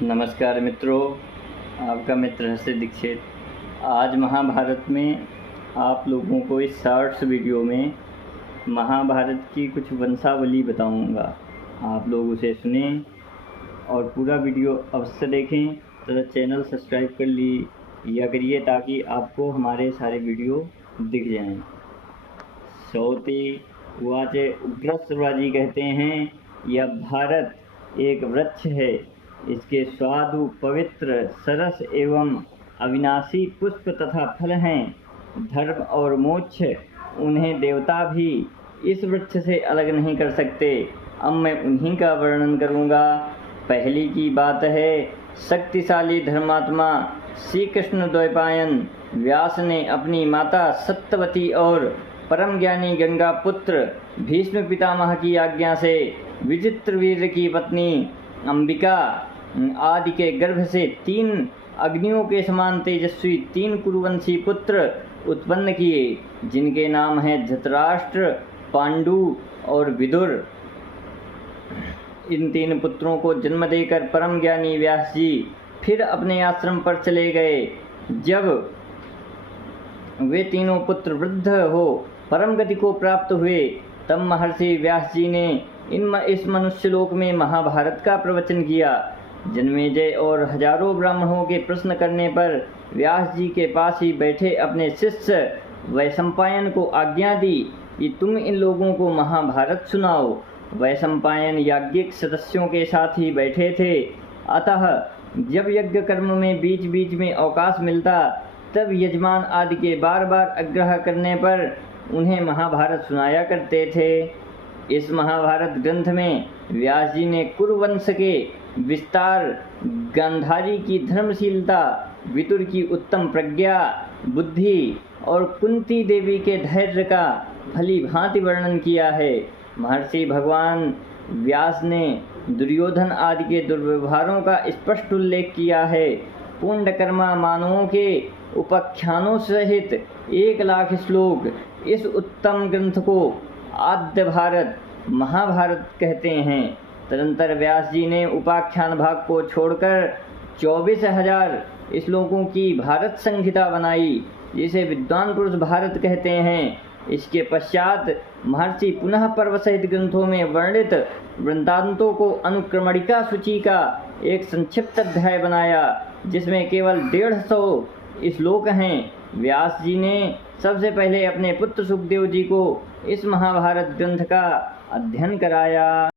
नमस्कार मित्रों, आपका मित्र हर्षित दीक्षित। आज महाभारत में आप लोगों को इस शॉर्ट्स वीडियो में महाभारत की कुछ वंशावली बताऊंगा। आप लोग उसे सुने और पूरा वीडियो अवश्य देखें तथा चैनल सब्सक्राइब कर लिया करिए ताकि आपको हमारे सारे वीडियो दिख जाएं। सौते उवाच उग्रश्रवाजी कहते हैं, यह भारत एक वृक्ष है। इसके स्वादु पवित्र सरस एवं अविनाशी पुष्प तथा फल हैं। धर्म और मोक्ष उन्हें देवता भी इस वृक्ष से अलग नहीं कर सकते। अब मैं उन्हीं का वर्णन करूँगा। पहली की बात है, शक्तिशाली धर्मात्मा श्री कृष्ण द्वैपायन व्यास ने अपनी माता सत्यवती और परम ज्ञानी गंगा पुत्र भीष्म पितामह की आज्ञा से विचित्र वीर की पत्नी अंबिका आदि के गर्भ से 3 अग्नियों के समान तेजस्वी 3 कुरुवंशी पुत्र उत्पन्न किए, जिनके नाम हैं धृतराष्ट्र, पांडु और विदुर। इन 3 पुत्रों को जन्म देकर परम ज्ञानी व्यास जी फिर अपने आश्रम पर चले गए। जब वे तीनों पुत्र वृद्ध हो परम गति को प्राप्त हुए, तब महर्षि व्यास जी ने इस मनुष्यलोक में महाभारत का प्रवचन किया। जन्मेजय और हजारों ब्राह्मणों के प्रश्न करने पर व्यास जी के पास ही बैठे अपने शिष्य वैशंपायन को आज्ञा दी कि तुम इन लोगों को महाभारत सुनाओ। वैशंपायन याज्ञिक सदस्यों के साथ ही बैठे थे, अतः जब यज्ञ कर्म में बीच बीच में अवकाश मिलता तब यजमान आदि के बार बार आग्रह करने पर उन्हें महाभारत सुनाया करते थे। इस महाभारत ग्रंथ में व्यास जी ने कुरुवंश के विस्तार, गांधारी की धर्मशीलता, विदुर की उत्तम प्रज्ञा, बुद्धि और कुंती देवी के धैर्य का भली भांति वर्णन किया है। महर्षि भगवान व्यास ने दुर्योधन आदि के दुर्व्यवहारों का स्पष्ट उल्लेख किया है। पुण्यकर्मा मानवों के उपाख्यानों सहित 1 लाख श्लोक इस उत्तम ग्रंथ को आद्य भारत महाभारत कहते हैं। तदंतर व्यास जी ने उपाख्यान भाग को छोड़कर 24,000 श्लोकों की भारत संहिता बनाई, जिसे विद्वान पुरुष भारत कहते हैं। इसके पश्चात महर्षि पुनः पर्व सहित ग्रंथों में वर्णित वृत्तांतों को अनुक्रमणिका सूची का एक संक्षिप्त अध्याय बनाया, जिसमें केवल 150 श्लोक हैं। व्यास जी ने सबसे पहले अपने पुत्र सुखदेव जी को इस महाभारत ग्रंथ का अध्ययन कराया।